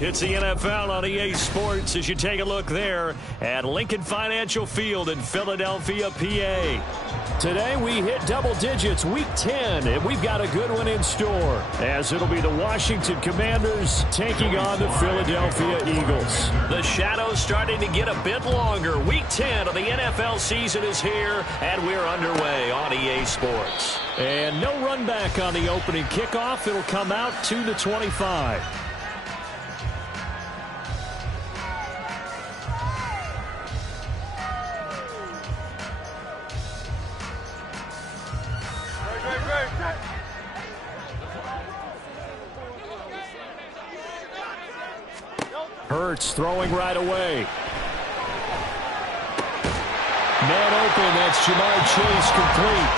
It's the NFL on EA Sports as you take a look there at Lincoln Financial Field in Philadelphia, PA. Today we hit double digits, week 10, and we've got a good one in store as it'll be the Washington Commanders taking on the Philadelphia Eagles. The shadows starting to get a bit longer. Week 10 of the NFL season is here, and we're underway on EA Sports. And no run back on the opening kickoff. It'll come out to the 25. Hurts throwing right away. Man open, that's Jamar Chase complete.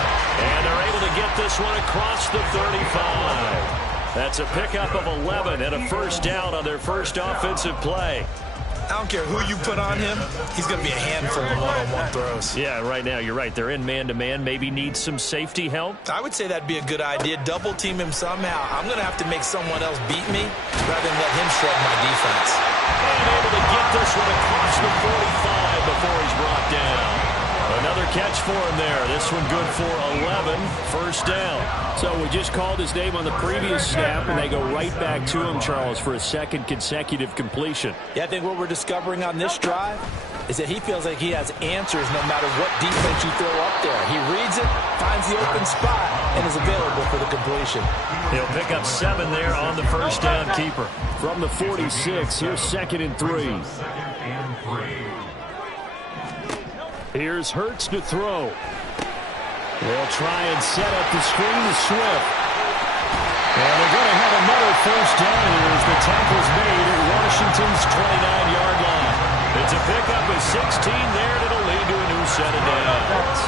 And they're able to get this one across the 35. That's a pickup of 11 and a first down on their first offensive play. I don't care who you put on him, he's going to be a handful of one-on-one throws. Yeah, right now, you're right. They're in man-to-man. Maybe need some safety help. I would say that'd be a good idea. Double team him somehow. I'm going to have to make someone else beat me rather than let him shred my defense. And able to get this one across the 45 before he's brought down. Another catch for him there. This one good for 11. First down. So we just called his name on the previous snap, and they go right back to him, Charles, for a second consecutive completion. Yeah, I think what we're discovering on this drive is that he feels like he has answers no matter what defense you throw up there. He reads it, finds the open spot, and is available for the completion. He'll pick up 7 there on the first down keeper. From the 46, here's 2nd and 3. Here's Hurts to throw. They'll try and set up the screen to Swift. And they're going to have another first down here as the tackle's made at Washington's 29-yard line. It's a pickup of 16 there, and it'll lead to a new set of downs.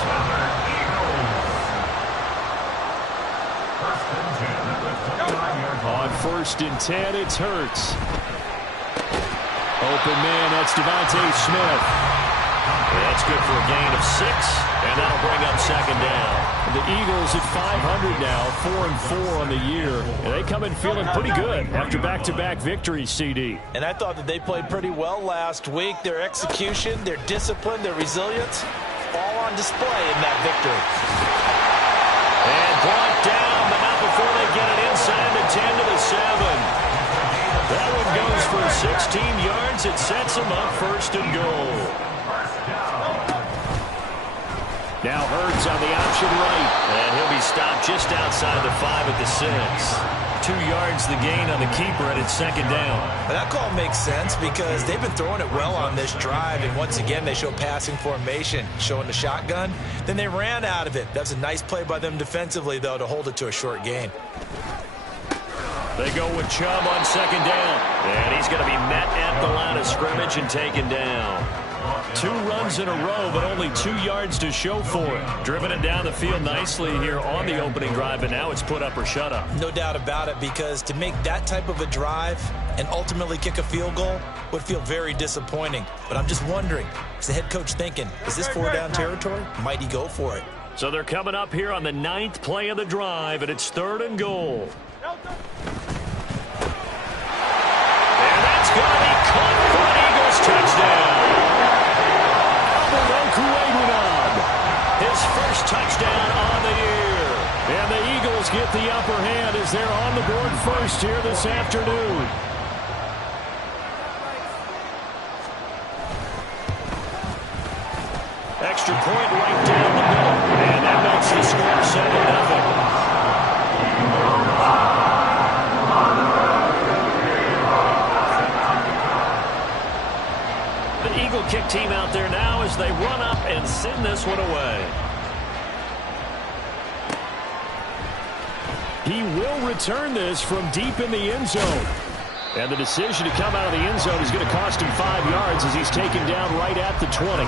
On 1st and 10, it's Hurts. Open man, that's Devontae Smith. That's good for a gain of 6, and that'll bring up 2nd down. The Eagles at 500 now, 4-4 on the year. And they come in feeling pretty good after back-to-back victories, CD. And I thought that they played pretty well last week. Their execution, their discipline, their resilience, all on display in that victory. And brought down, but not before they get it inside the 10 to the 7. That one goes for 16 yards. It sets them up 1st and goal. Now Hurts on the option right. And he'll be stopped just outside the 5 at the 6. 2 yards the gain on the keeper, and it's 2nd down. But that call makes sense because they've been throwing it well on this drive, and once again they show passing formation, showing the shotgun. Then they ran out of it. That's a nice play by them defensively, though, to hold it to a short gain. They go with Chubb on 2nd down. And he's going to be met at the line of scrimmage and taken down. 2 runs in a row, but only 2 yards to show for it. Driven it down the field nicely here on the opening drive, and now it's put up or shut up. No doubt about it, because to make that type of a drive and ultimately kick a field goal would feel very disappointing. But I'm just wondering, is the head coach thinking, is this 4-down territory? Might he go for it? So they're coming up here on the 9th play of the drive, and it's 3rd and goal. And that's going to be caught for an Eagles touchdown. His first touchdown on the year. And the Eagles get the upper hand as they're on the board first here this afternoon. Extra point right down the middle. And that makes the score 7-0. The Eagle kick team out there now as they run up and send this one away. He will return this from deep in the end zone. And the decision to come out of the end zone is going to cost him 5 yards as he's taken down right at the 20.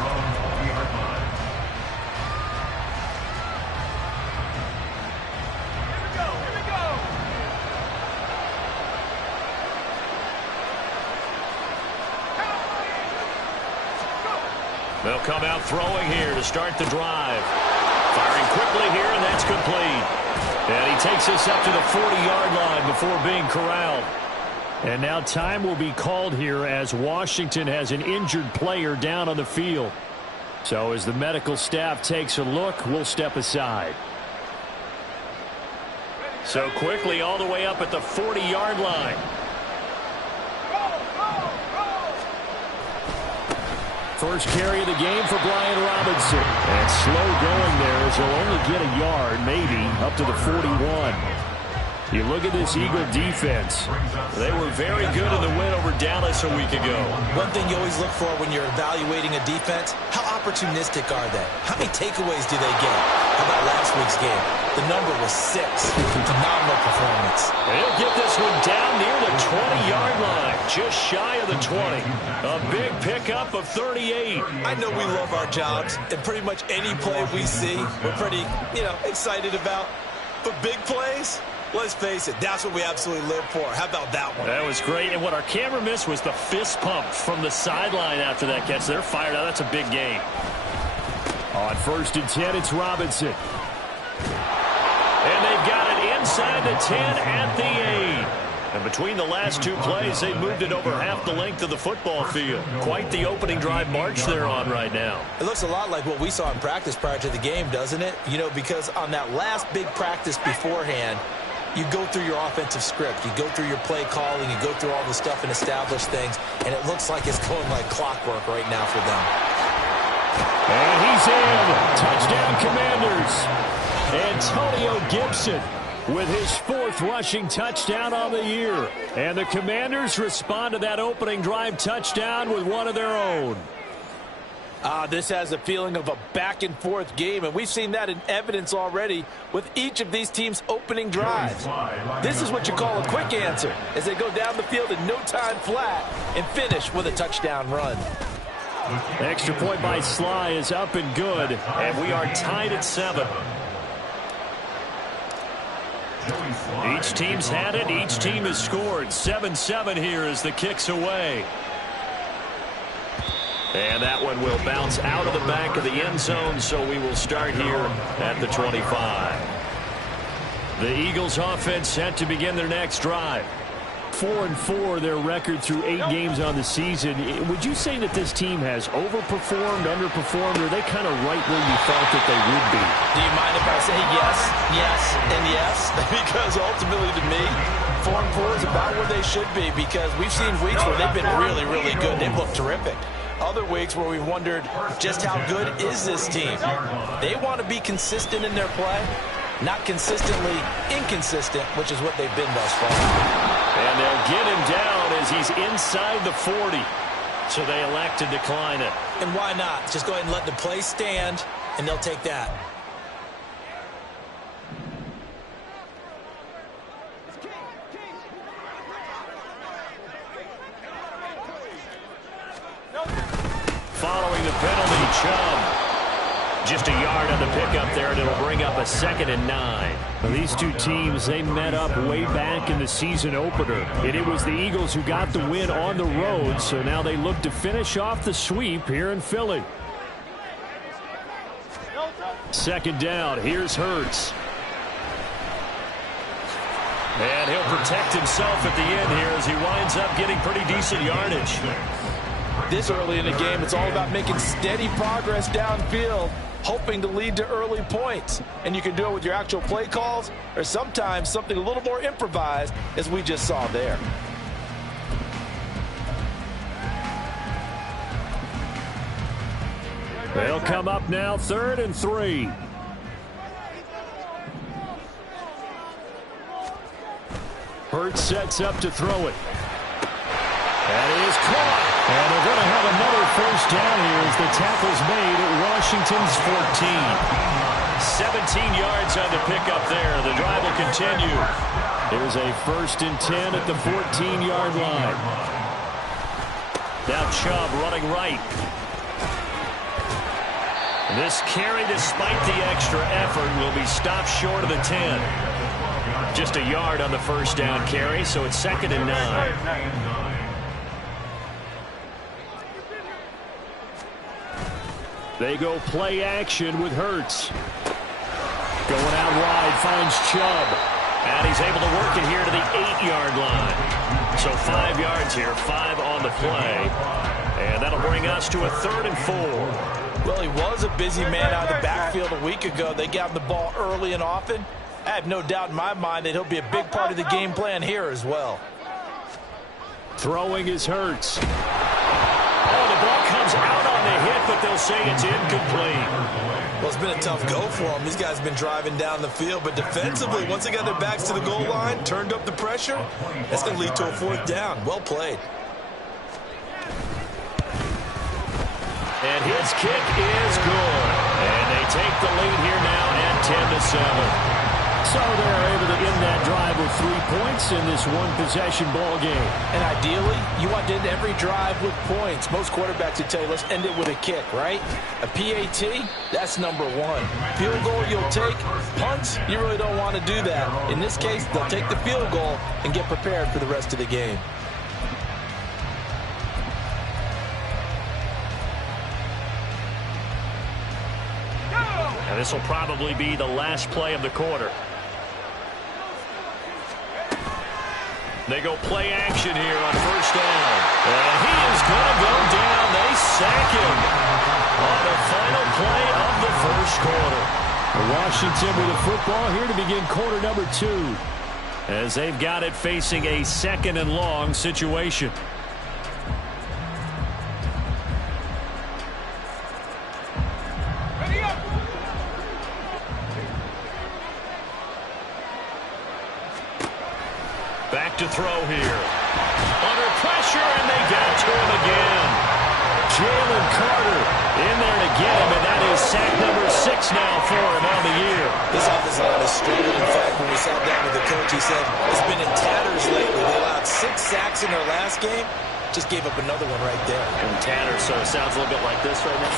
They'll come out throwing here to start the drive. Firing quickly here, and that's complete. And he takes us up to the 40-yard line before being corralled. And now time will be called here as Washington has an injured player down on the field. So as the medical staff takes a look, we'll step aside. So quickly all the way up at the 40-yard line. First carry of the game for Brian Robinson. And slow going there as he'll only get a yard, maybe, up to the 41. You look at this Eagle defense. They were very good in the win over Dallas a week ago. One thing you always look for when you're evaluating a defense, how opportunistic are they? How many takeaways do they get? How about last week's game? The number was 6. Phenomenal performance. They'll get this one down near the 20-yard line, just shy of the 20. A big pickup of 38. I know we love our jobs, and pretty much any play we see, we're pretty, excited about. But big plays? Let's face it, that's what we absolutely live for. How about that one? That was great. And what our camera missed was the fist pump from the sideline after that catch. They're fired out. That's a big game. On 1st and 10, it's Robinson. And they've got it inside the 10 at the 8. And between the last two plays, they moved it over half the length of the football field. Quite the opening drive march they're on right now. It looks a lot like what we saw in practice prior to the game, doesn't it? Because on that last big practice beforehand, you go through your offensive script. You go through your play calling. You go through all the stuff and establish things. And it looks like it's going like clockwork right now for them. And he's in. Touchdown, Commanders. Antonio Gibson with his 4th rushing touchdown on the year. And the Commanders respond to that opening drive touchdown with one of their own. This has a feeling of a back-and-forth game, and we've seen that in evidence already with each of these teams' opening drives. This is what you call a quick answer, as they go down the field in no time flat and finish with a touchdown run. Extra point by Sly is up and good, and we are tied at 7. Each team's had it. Each team has scored. 7-7 here as the kick's away. And that one will bounce out of the back of the end zone, so we will start here at the 25. The Eagles offense set to begin their next drive. 4-4 their record through 8 games on the season. Would you say that this team has overperformed, underperformed, or are they kind of right where you thought that they would be? Do you mind if I say yes, yes, and yes? Because ultimately to me, 4-4 is about where they should be, because we've seen weeks where they've been really, really good. They've looked terrific. Other weeks where we've wondered just how good is this team. They want to be consistent in their play, not consistently inconsistent, which is what they've been thus far. And they'll get him down as he's inside the 40. So they elect to decline it. And why not? Just go ahead and let the play stand, and they'll take that. Following the penalty, Chubb. Just a yard on the pickup there, and it'll bring up a 2nd and 9. Well, these two teams, they met up way back in the season opener. And it was the Eagles who got the win on the road, so now they look to finish off the sweep here in Philly. 2nd down, here's Hurts. And he'll protect himself at the end here as he winds up getting pretty decent yardage. This early in the game, it's all about making steady progress downfield, hoping to lead to early points. And you can do it with your actual play calls or sometimes something a little more improvised, as we just saw there. They'll come up now 3rd and 3. Hurts sets up to throw it. That is caught. And they're going to have another 1st down here as the tackle's made at Washington's 14. 17 yards on the pickup there. The drive will continue. Here's a 1st and 10 at the 14-yard line. Now Chubb running right. This carry, despite the extra effort, will be stopped short of the 10. Just a yard on the 1st down carry, so it's 2nd and 9. They go play action with Hurts. Going out wide, finds Chubb. And he's able to work it here to the 8-yard line. So 5 yards here, 5 on the play. And that'll bring us to a 3rd and 4. Well, he was a busy man out of the backfield a week ago. They got him the ball early and often. I have no doubt in my mind that he'll be a big part of the game plan here as well. Throwing is Hurts. Oh, the ball comes out on the hit, but they'll say it's incomplete. Well, it's been a tough go for them. These guys have been driving down the field, but defensively, once they got their backs to the goal line, turned up the pressure, that's going to lead to a 4th down. Well played. And his kick is good. And they take the lead here now at 10-7. So they're able to end that drive with 3 points in this one-possession ball game. And ideally, you want to end every drive with points. Most quarterbacks would tell you, let's end it with a kick, right? A PAT, that's number 1. Field goal, you'll take. Punts, you really don't want to do that. In this case, they'll take the field goal and get prepared for the rest of the game. And this will probably be the last play of the quarter. They go play action here on 1st down. And he is going to go down. They sack him on the final play of the 1st quarter. Washington with the football here to begin quarter number 2. As they've got it facing a 2nd and long situation. Back to throw here. Under pressure, and they get to him again. Jalen Carter in there to get him, and that is sack number 6 now for him on the year. This offensive line has struggled. In fact, when we sat down with the coach, he said it's been in tatters lately. They allowed 6 sacks in their last game. Just gave up another one right there. In tatters, so it sounds a little bit like this right now.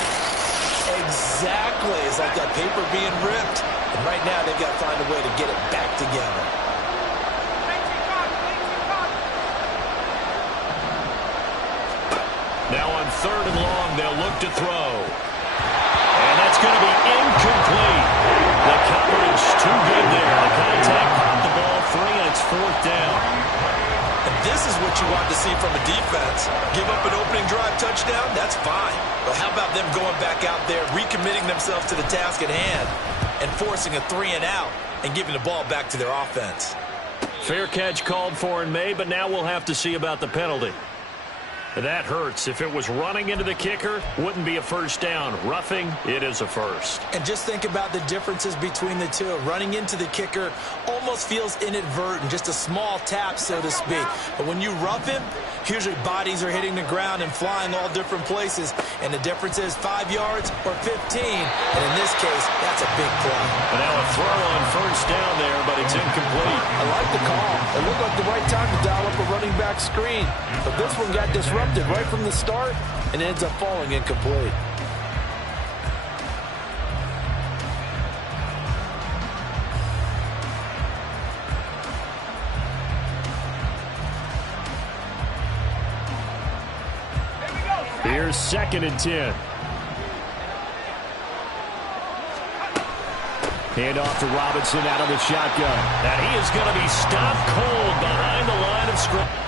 Exactly. It's like that paper being ripped. And right now, they've got to find a way to get it back together. Now on 3rd and long, they'll look to throw. And that's going to be incomplete. The coverage too good there. The contact popped the ball free, and it's 4th down. And this is what you want to see from a defense. Give up an opening drive touchdown, that's fine. But how about them going back out there, recommitting themselves to the task at hand, and forcing a 3-and-out and giving the ball back to their offense? Fair catch called for and made, but now we'll have to see about the penalty. That hurts. If it was running into the kicker, wouldn't be a 1st down. Roughing, it is a 1st. And just think about the differences between the two. Running into the kicker almost feels inadvertent, just a small tap, so to speak. But when you rough him, usually bodies are hitting the ground and flying all different places. And the difference is 5 yards or 15. And in this case, that's a big play. And now a throw on 1st down there, but it's incomplete. I like the call. It looked like the right time to dial up a running back screen. But this one got disrupted right from the start and ends up falling incomplete. Here's 2nd and 10. Hand off to Robinson out of the shotgun. And he is going to be stopped cold behind the line of scrimmage.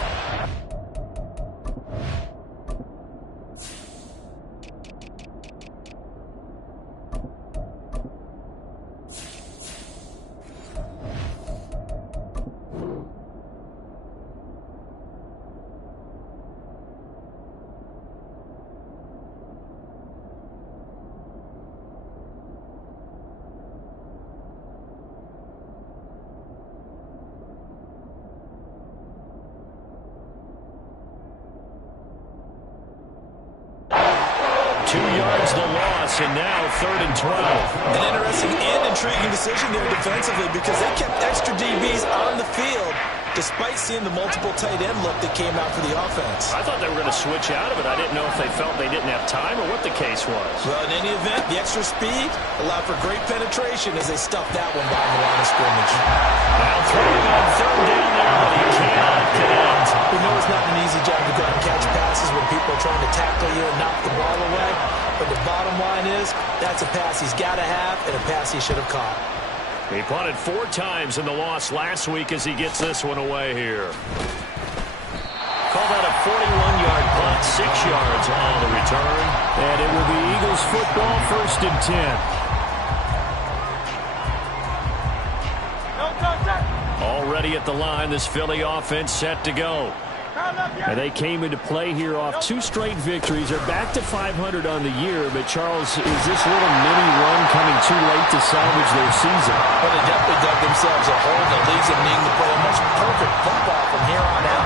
And now 3rd and 12. An interesting and intriguing decision there defensively because they kept extra DBs on the field despite seeing the multiple tight end look that came out for the offense. I thought they were going to switch out of it. I didn't know if they felt they didn't have time or what the case was. Well, in any event, the extra speed allowed for great penetration as they stuffed that one behind the line of scrimmage. Now throwing on 3rd down there, but he cannot connect. We know it's not an easy job to go out and catch passes when people are trying to tackle you and knock the ball away. But the bottom line is, that's a pass he's got to have and a pass he should have caught. He punted 4 times in the loss last week as he gets this one away here. Call that a 41-yard punt, 6 yards on the return. And it will be Eagles football, 1st and 10. Already at the line, this Philly offense set to go. And they came into play here off 2 straight victories. They're back to 500 on the year. But, Charles, is this little mini run coming too late to salvage their season? Well, they definitely dug themselves a hole that leaves them needing to play almost perfect football from here on out.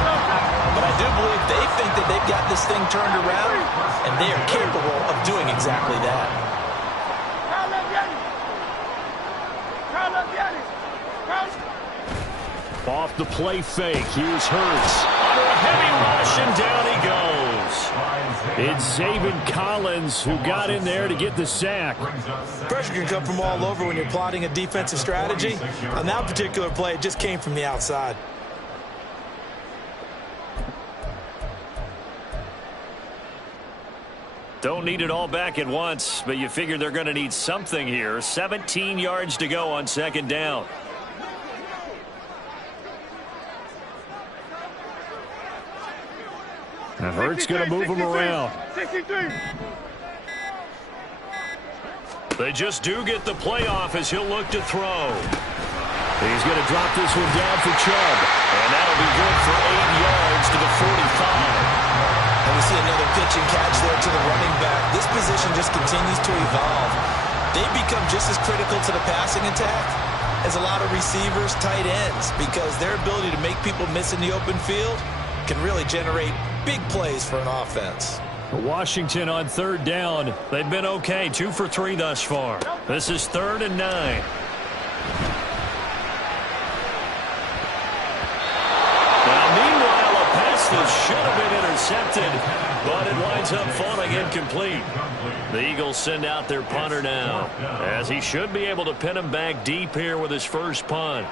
But I do believe they think that they've got this thing turned around, and they are capable of doing exactly that. Off the play fake. Here's Hurts. Under a heavy rush, and down he goes. It's Zaven Collins who got in there to get the sack. Pressure can come from all over when you're plotting a defensive strategy. On that particular play, it just came from the outside. Don't need it all back at once, but you figure they're going to need something here. 17 yards to go on 2nd down. And Hurts going to move him around. 63. They just do get the playoff as he'll look to throw. He's going to drop this one down for Chubb. And that'll be good for 8 yards to the 45. And we see another pitch and catch there to the running back. This position just continues to evolve. They become just as critical to the passing attack as a lot of receivers, tight ends, because their ability to make people miss in the open field can really generate big plays for an offense. Washington on 3rd down. They've been okay, 2 for 3 thus far. This is 3rd and 9. This should have been intercepted, but it winds up falling incomplete. The Eagles send out their punter now, as he should be able to pin him back deep here with his first punt.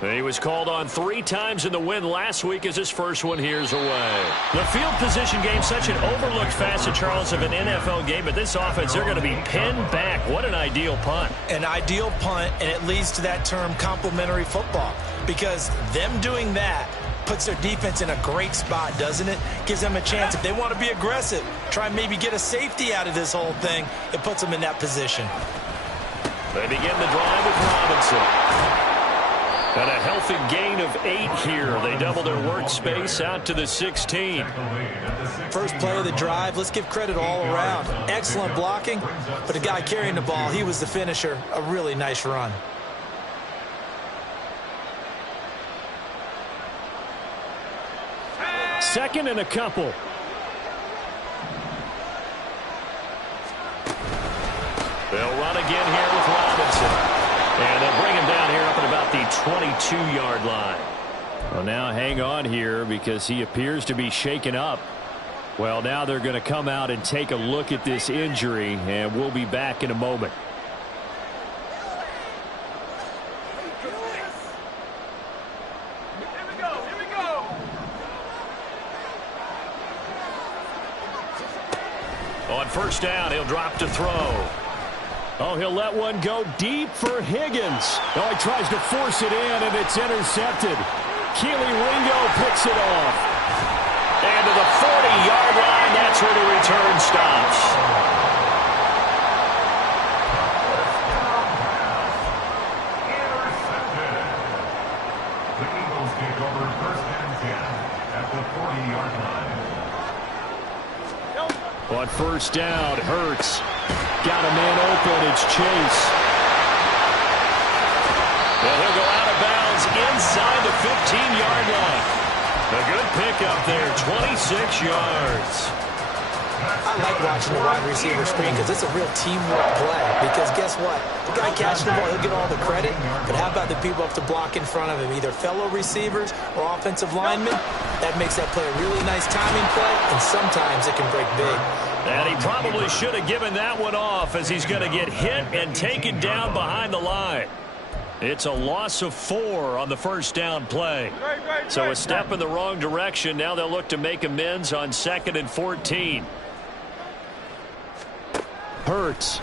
He was called on 3 times in the win last week as his first one here's away. The field position game, such an overlooked facet, Charles, of an NFL game, but this offense, they're going to be pinned back. What an ideal punt. An ideal punt, and it leads to that term complementary football, because them doing that puts their defense in a great spot, doesn't it? Gives them a chance, if they want to be aggressive, try and maybe get a safety out of this whole thing. It puts them in that position. They begin the drive with Robinson. And a healthy gain of 8 here. They double their workspace out to the 16. First play of the drive, let's give credit all around. Excellent blocking, but the guy carrying the ball, he was the finisher. A really nice run. Second and a couple. They'll run again here with Robinson. And they'll bring him down here up at about the 22-yard line. Well, now hang on here because he appears to be shaken up. Well, now they're going to come out and take a look at this injury, and we'll be back in a moment. On 1st down, he'll drop to throw. Oh, he'll let one go deep for Higgins. Oh, he tries to force it in, and it's intercepted. Keely Ringo picks it off. And to the 40-yard line, that's where the return stops. The Eagles take over 1st and 10 at the 40-yard line. On 1st down, Hurts. Got a man open. It's Chase. And he'll go out of bounds inside the 15-yard line. A good pickup there, 26 yards. I like watching the wide receiver screen because it's a real teamwork play. Because guess what? The guy catching the ball, he'll get all the credit. But how about the people up to block in front of him? Either fellow receivers or offensive linemen. That makes that play a really nice timing play, and sometimes it can break big. And he probably should have given that one off as he's going to get hit and taken down behind the line. It's a loss of 4 on the 1st down play. So a step in the wrong direction. Now they'll look to make amends on 2nd and 14. Hurts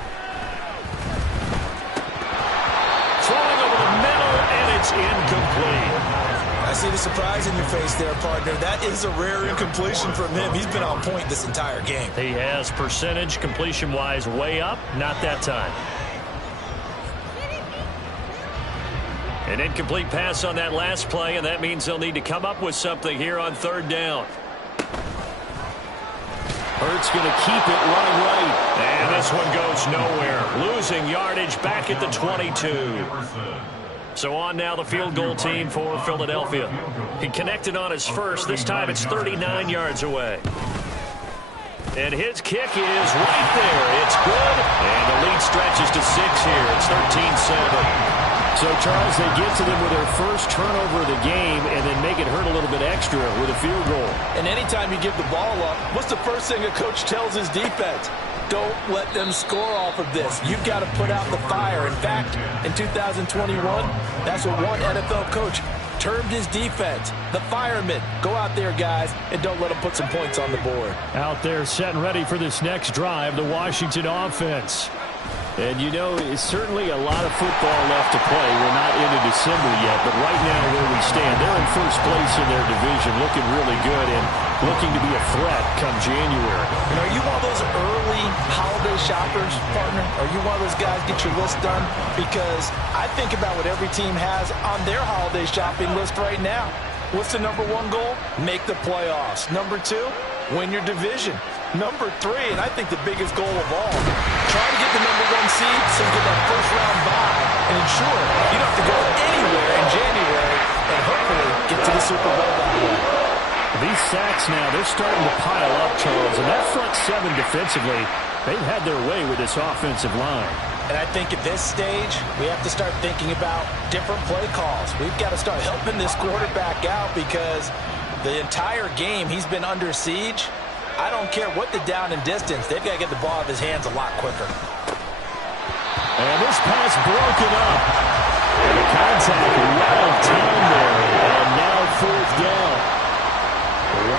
It's incomplete. I see the surprise in your face there, partner. That is a rare incompletion from him. He's been on point this entire game. He has percentage completion-wise way up. Not that time. An incomplete pass on that last play, and that means they'll need to come up with something here on third down. Hurts going to keep it running right. And this one goes nowhere. Losing yardage back at the 22. So on now the field goal team for Philadelphia. He connected on his first. This time it's 39 yards away. And his kick is right there. It's good. And the lead stretches to 6 here. It's 13-7. So, Charles, they get to them with their first turnover of the game and then make it hurt a little bit extra with a field goal. And anytime you give the ball up, what's the first thing a coach tells his defense? Don't let them score off of this. You've got to put out the fire. In fact, in 2021, that's what one NFL coach termed his defense, the firemen. Go out there, guys, and don't let them put some points on the board. Out there set and ready for this next drive, the Washington offense. And, you know, it's certainly a lot of football left to play. We're not into December yet, but right now where we stand, they're in first place in their division, looking really good and looking to be a threat come January. And are you one of those early holiday shoppers, partner? Are you one of those guys get your list done? Because I think about what every team has on their holiday shopping list right now. What's the number one goal? Make the playoffs. Number 2, win your division. Number 3, and I think the biggest goal of all, try to get the number 1 seed so you get that first-round bye and ensure you don't have to go anywhere in January and hopefully get to the Super Bowl that way. These sacks now, they're starting to pile up, Charles, and that front 7 defensively, they've had their way with this offensive line. And I think at this stage, we have to start thinking about different play calls. We've got to start helping this quarterback out because the entire game he's been under siege. I don't care what the down and distance. They've got to get the ball out of his hands a lot quicker. And this pass broken up. And the contact right on time there. And now 4th down.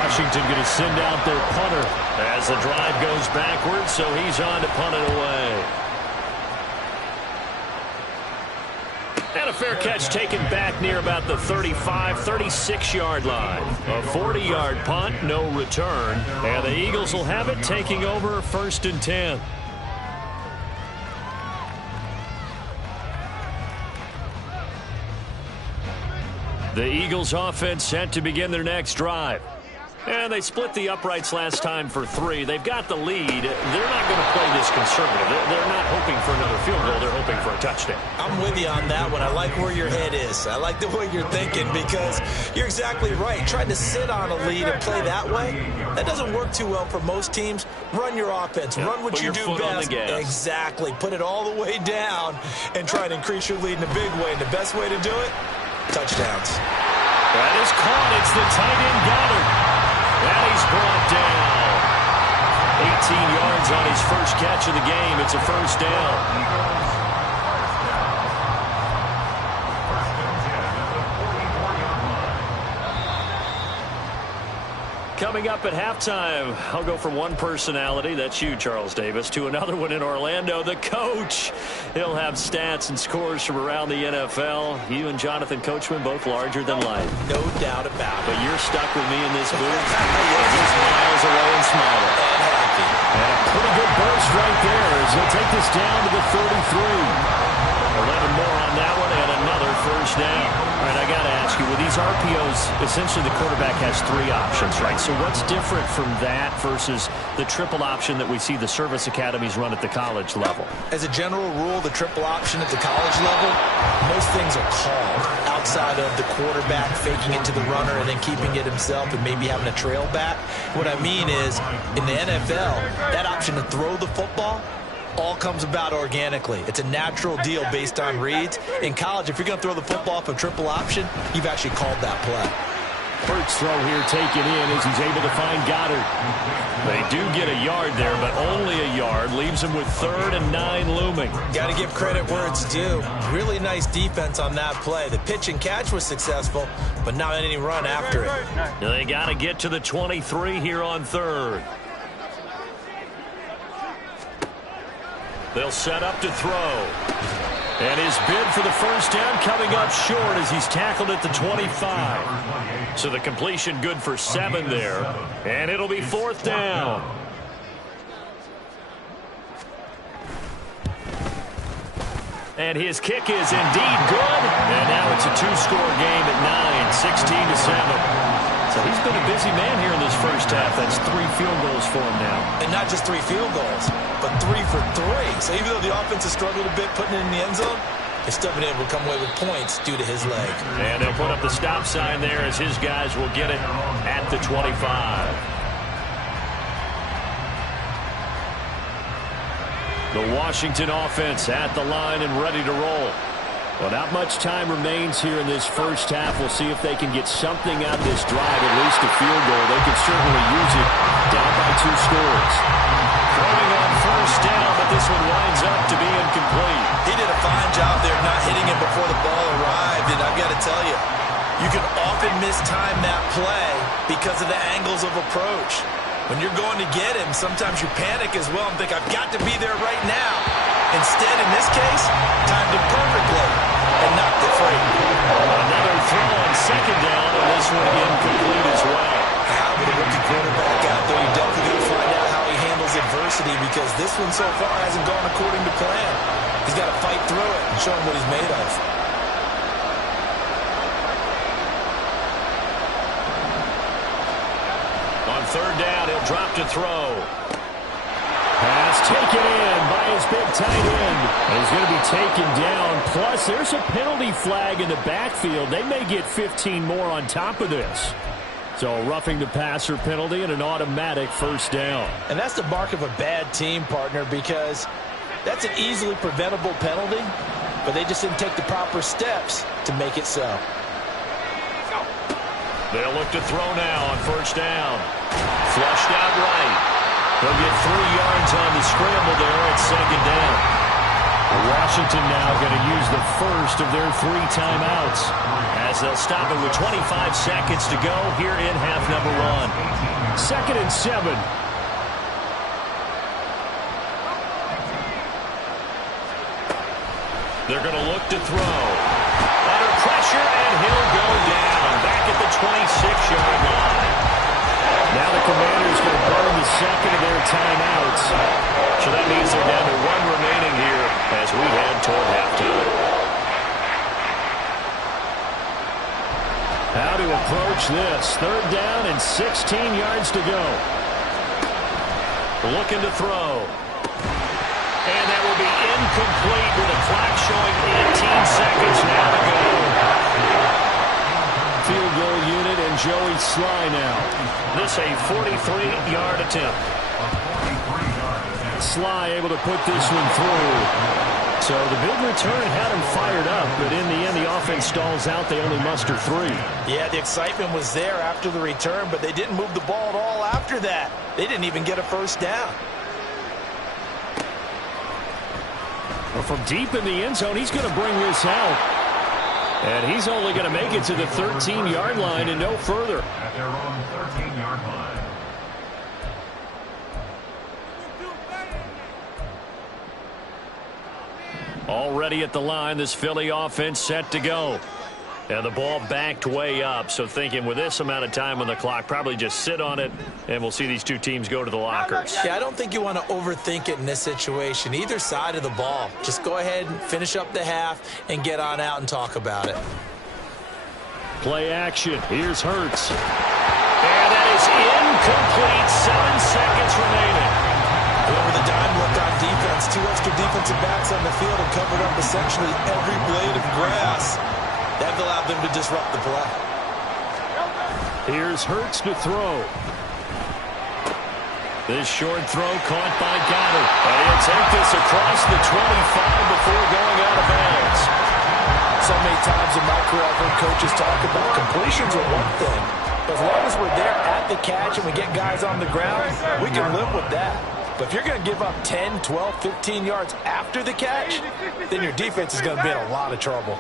Washington going to send out their punter as the drive goes backwards, so he's on to punt it away. And a fair catch taken back near about the 35, 36-yard line. A 40-yard punt, no return. And the Eagles will have it taking over 1st and 10. The Eagles offense set to begin their next drive. And they split the uprights last time for 3. They've got the lead. They're not going to play this conservative. They're not hoping for another field goal. They're hoping for a touchdown. I'm with you on that one. I like where your head is. I like the way you're thinking because you're exactly right. Trying to sit on a lead and play that way, that doesn't work too well for most teams. Run your offense. Yeah, run what you do best. Exactly. Put it all the way down and try to increase your lead in a big way. And the best way to do it, touchdowns. That is caught. It's the tight end Goddard. And he's brought down. 18 yards on his first catch of the game. It's a first down. Coming up at halftime, I'll go from one personality, that's you, Charles Davis, to another one in Orlando, the coach. He'll have stats and scores from around the NFL. You and Jonathan Coachman, both larger than life. No doubt about it. But you're stuck with me in this booth. He's miles away and smiling. And a pretty good burst right there as he'll take this down to the 33. 11 more on that one and another first down. All right, I got to ask you, with these RPOs, essentially the quarterback has 3 options, right? So what's different from that versus the triple option that we see the service academies run at the college level? As a general rule, the triple option at the college level, most things are called outside of the quarterback faking it to the runner and then keeping it himself and maybe having a trail back. What I mean is, in the NFL, that option to throw the football all comes about organically. It's a natural deal based on reads. In college, if you're going to throw the football off a triple option, you've actually called that play. First throw here taken in as he's able to find Goddard. They do get a yard there, but only a yard. Leaves him with 3rd and 9 looming. Got to give credit where it's due. Really nice defense on that play. The pitch and catch was successful, but not any run after it. They got to get to the 23 here on 3rd. They'll set up to throw. And his bid for the first down coming up short as he's tackled at the 25. So the completion good for 7 there. And it'll be 4th down. And his kick is indeed good. And now it's a 2-score game at 9, 16-7. So he's been a busy man here in this first half. That's 3 field goals for him now. And not just 3 field goals, but 3 for 3. So even though the offense has struggled a bit putting it in the end zone, they've still been able to come away with points due to his leg. And they'll put up the stop sign there as his guys will get it at the 25. The Washington offense at the line and ready to roll. Well, not much time remains here in this first half. We'll see if they can get something out of this drive, at least a field goal. They could certainly use it down by 2 scores. Throwing on first down, but this one winds up to be incomplete. He did a fine job there not hitting it before the ball arrived, and I've got to tell you, you can often mistime that play because of the angles of approach. When you're going to get him, sometimes you panic as well and think, I've got to be there right now. Instead, in this case, timed it perfectly and knocked it free. Another throw on second down, and this one incomplete as well. With a rookie quarterback out there, you're definitely going to find out how he handles adversity because this one so far hasn't gone according to plan. He's got to fight through it and show him what he's made of. On third down, he'll drop to throw. Pass taken in by his big tight end. And he's going to be taken down. Plus, there's a penalty flag in the backfield. They may get 15 more on top of this. So a roughing the passer penalty and an automatic first down. And that's the mark of a bad team, partner, because that's an easily preventable penalty, but they just didn't take the proper steps to make it so. They'll look to throw now on first down. Flushed out right. He'll get 3 yards on the scramble there at second down. Washington now going to use the first of their 3 timeouts as they'll stop it with 25 seconds to go here in half number 1. 2nd and 7. They're going to look to throw. Under pressure, and he'll go down back at the 26-yard line. Now the Commanders going to burn the 2nd of their timeouts. So that means they're down to 1 remaining here as we head toward halftime. How to approach this. 3rd down and 16 yards to go. Looking to throw. And that will be incomplete with the clock showing 18 seconds now to go. Field goal unit and Joey Sly now. This a 43-yard attempt. Sly able to put this one through. So the big return had him fired up, but in the end the offense stalls out. They only muster 3. Yeah, the excitement was there after the return, but they didn't move the ball at all after that. They didn't even get a first down. Well, from deep in the end zone, he's going to bring this out. And he's only going to make it to the 13-yard line and no further. At their own 13-yard line. Already at the line, this Philly offense set to go. And the ball backed way up, so thinking with this amount of time on the clock, probably just sit on it, and we'll see these 2 teams go to the lockers. Yeah, I don't think you want to overthink it in this situation. Either side of the ball. Just go ahead and finish up the half and get on out and talk about it. Play action. Here's Hurts. And that is incomplete. 7 seconds remaining. Over the dime look on defense. 2 extra defensive backs on the field and covered up essentially every blade of grass. That allowed them to disrupt the play. Here's Hurts to throw. This short throw caught by Goddard. And he'll take this across the 25 before going out of bounds. So many times in my career I've heard coaches talk about completions are one thing. As long as we're there at the catch and we get guys on the ground, we can live with that. But if you're going to give up 10, 12, 15 yards after the catch, then your defense is going to be in a lot of trouble.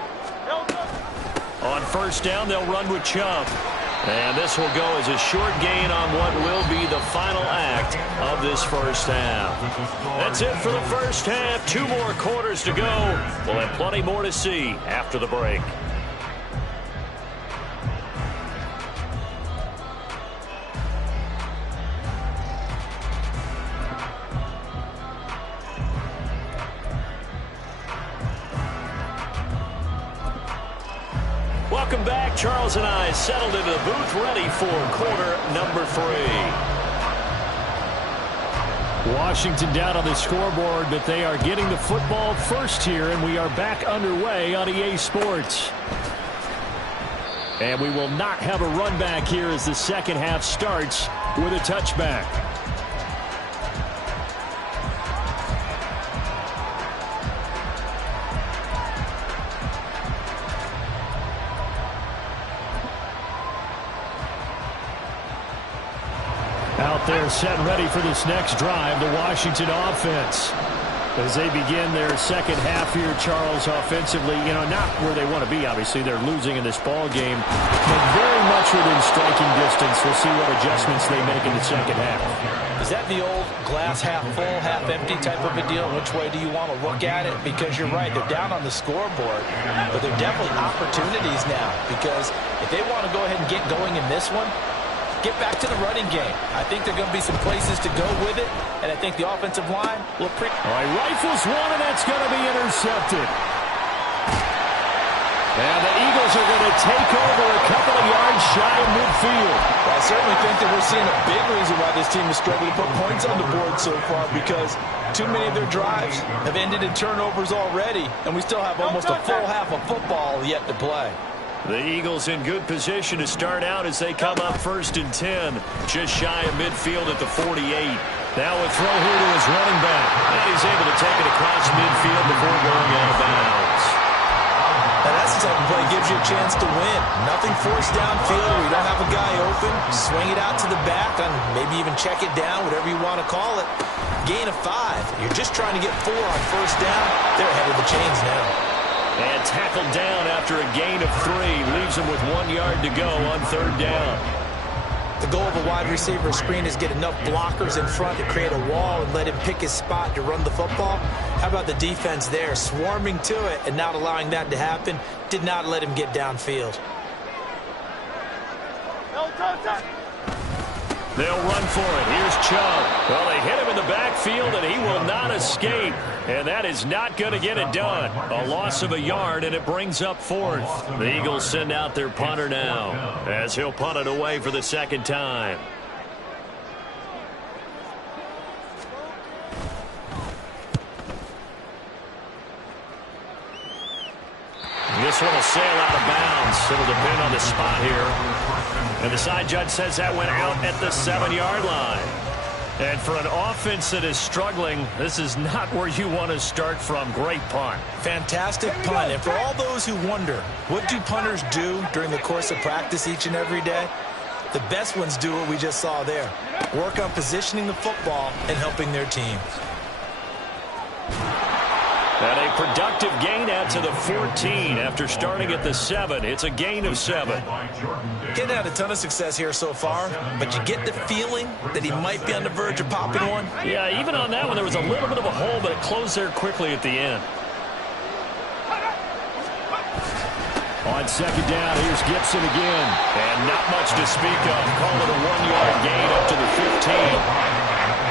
On first down, they'll run with Chubb. And this will go as a short gain on what will be the final act of this first half. That's it for the first half. 2 more quarters to go. We'll have plenty more to see after the break. Welcome back. Charles and I settled into the booth, ready for quarter number 3. Washington down on the scoreboard, but they are getting the football first here, and we are back underway on EA Sports. And we will not have a run back here as the second half starts with a touchback. Out there set and ready for this next drive, the Washington offense. As they begin their second half here, Charles, offensively, not where they want to be, obviously. They're losing in this ball game, but very much within striking distance. We'll see what adjustments they make in the second half. Is that the old glass half full, half empty type of a deal? Which way do you want to look at it? Because you're right, they're down on the scoreboard, but they're definitely opportunities now, because if they want to go ahead and get going in this one, get back to the running game. I think there are going to be some places to go with it, and I think the offensive line will... All right, rifles one, and that's going to be intercepted. And the Eagles are going to take over a couple of yards shy of midfield. Well, I certainly think that we're seeing a big reason why this team is struggling to put points on the board so far, because too many of their drives have ended in turnovers already, and we still have almost a full half of football yet to play. The Eagles in good position to start out as they come up 1st and 10, just shy of midfield at the 48. Now a throw here to his running back, and he's able to take it across midfield before going out of bounds. Now that's the type of play that gives you a chance to win. Nothing forced downfield where you don't have a guy open. Swing it out to the back, and maybe even check it down, whatever you want to call it. Gain of 5. You're just trying to get 4 on 1st down. They're ahead of the chains now. And tackled down after a gain of 3. Leaves him with 1 yard to go on 3rd down. The goal of a wide receiver screen is get enough blockers in front to create a wall and let him pick his spot to run the football. How about the defense there, swarming to it and not allowing that to happen? Did not let him get downfield. They'll run for it. Here's Chubb. Well, they hit him in the backfield, and he will not escape. And that is not going to get it done. A loss of a yard, and it brings up 4th. The Eagles send out their punter now, as he'll punt it away for the second time. This one will sail out of bounds. It'll depend on the spot here. And the side judge says that went out at the 7-yard line. And for an offense that is struggling, this is not where you want to start from. Great punt. Fantastic punt. And for all those who wonder, what do punters do during the course of practice each and every day? The best ones do what we just saw there. Work on positioning the football and helping their team. And a productive gain out to the 14 after starting at the 7. It's a gain of 7. Getting had a ton of success here so far, but you get the feeling that he might be on the verge of popping one. Yeah, even on that one, there was a little bit of a hole, but it closed there quickly at the end. On 2nd down, here's Gibson again. And not much to speak of. Call it a 1-yard gain up to the 15.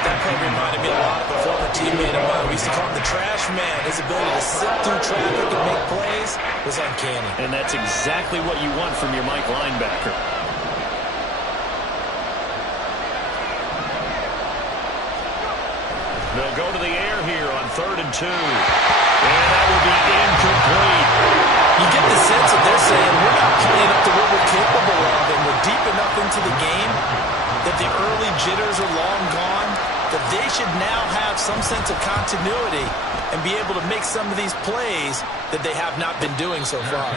That play reminded me a lot of a former teammate of mine. We used to call him the trash man. His ability to sit through traffic and make plays was uncanny. And that's exactly what you want from your Mike linebacker. They'll go to the air here on 3rd and 2. And that will be incomplete. You get the sense that they're saying we're not playing up to what we're capable of, and we're deep enough into the game that the early jitters are long gone, that they should now have some sense of continuity and be able to make some of these plays that they have not been doing so far.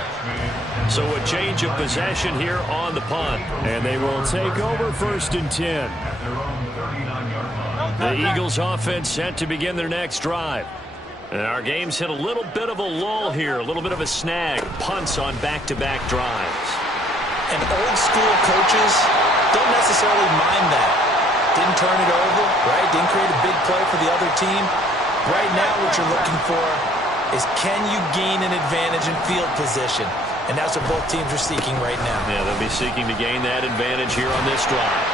So a change of possession here on the punt. And they will take over 1st and 10. The Eagles offense set to begin their next drive. And our game's hit a little bit of a lull here, a little bit of a snag. Punts on back-to-back drives. And old school coaches don't necessarily mind that. Didn't turn it over, right? Didn't create a big play for the other team. Right now what you're looking for is can you gain an advantage in field position? And that's what both teams are seeking right now. Yeah, they'll be seeking to gain that advantage here on this drive.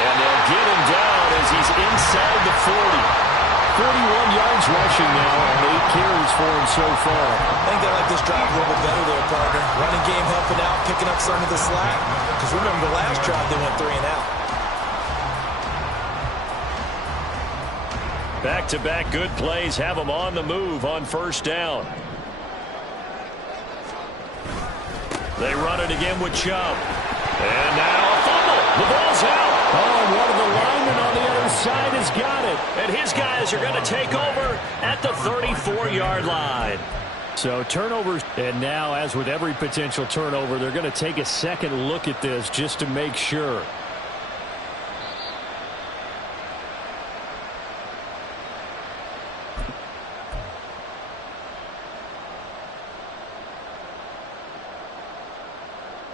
And they'll get him down as he's inside the 40. 41 yards rushing now on 8 carries for him so far. I think they like this drive a little bit better there, partner. Running game helping out, picking up some of the slack. Because remember the last drive they went 3 and out. Back-to-back good plays have them on the move on first down. They run it again with Chubb. And now a fumble. The ball's out. Oh, and one of the linemen on the other side has got it. And his guys are going to take over at the 34-yard line. So turnovers. And now, as with every potential turnover, they're going to take a second look at this just to make sure.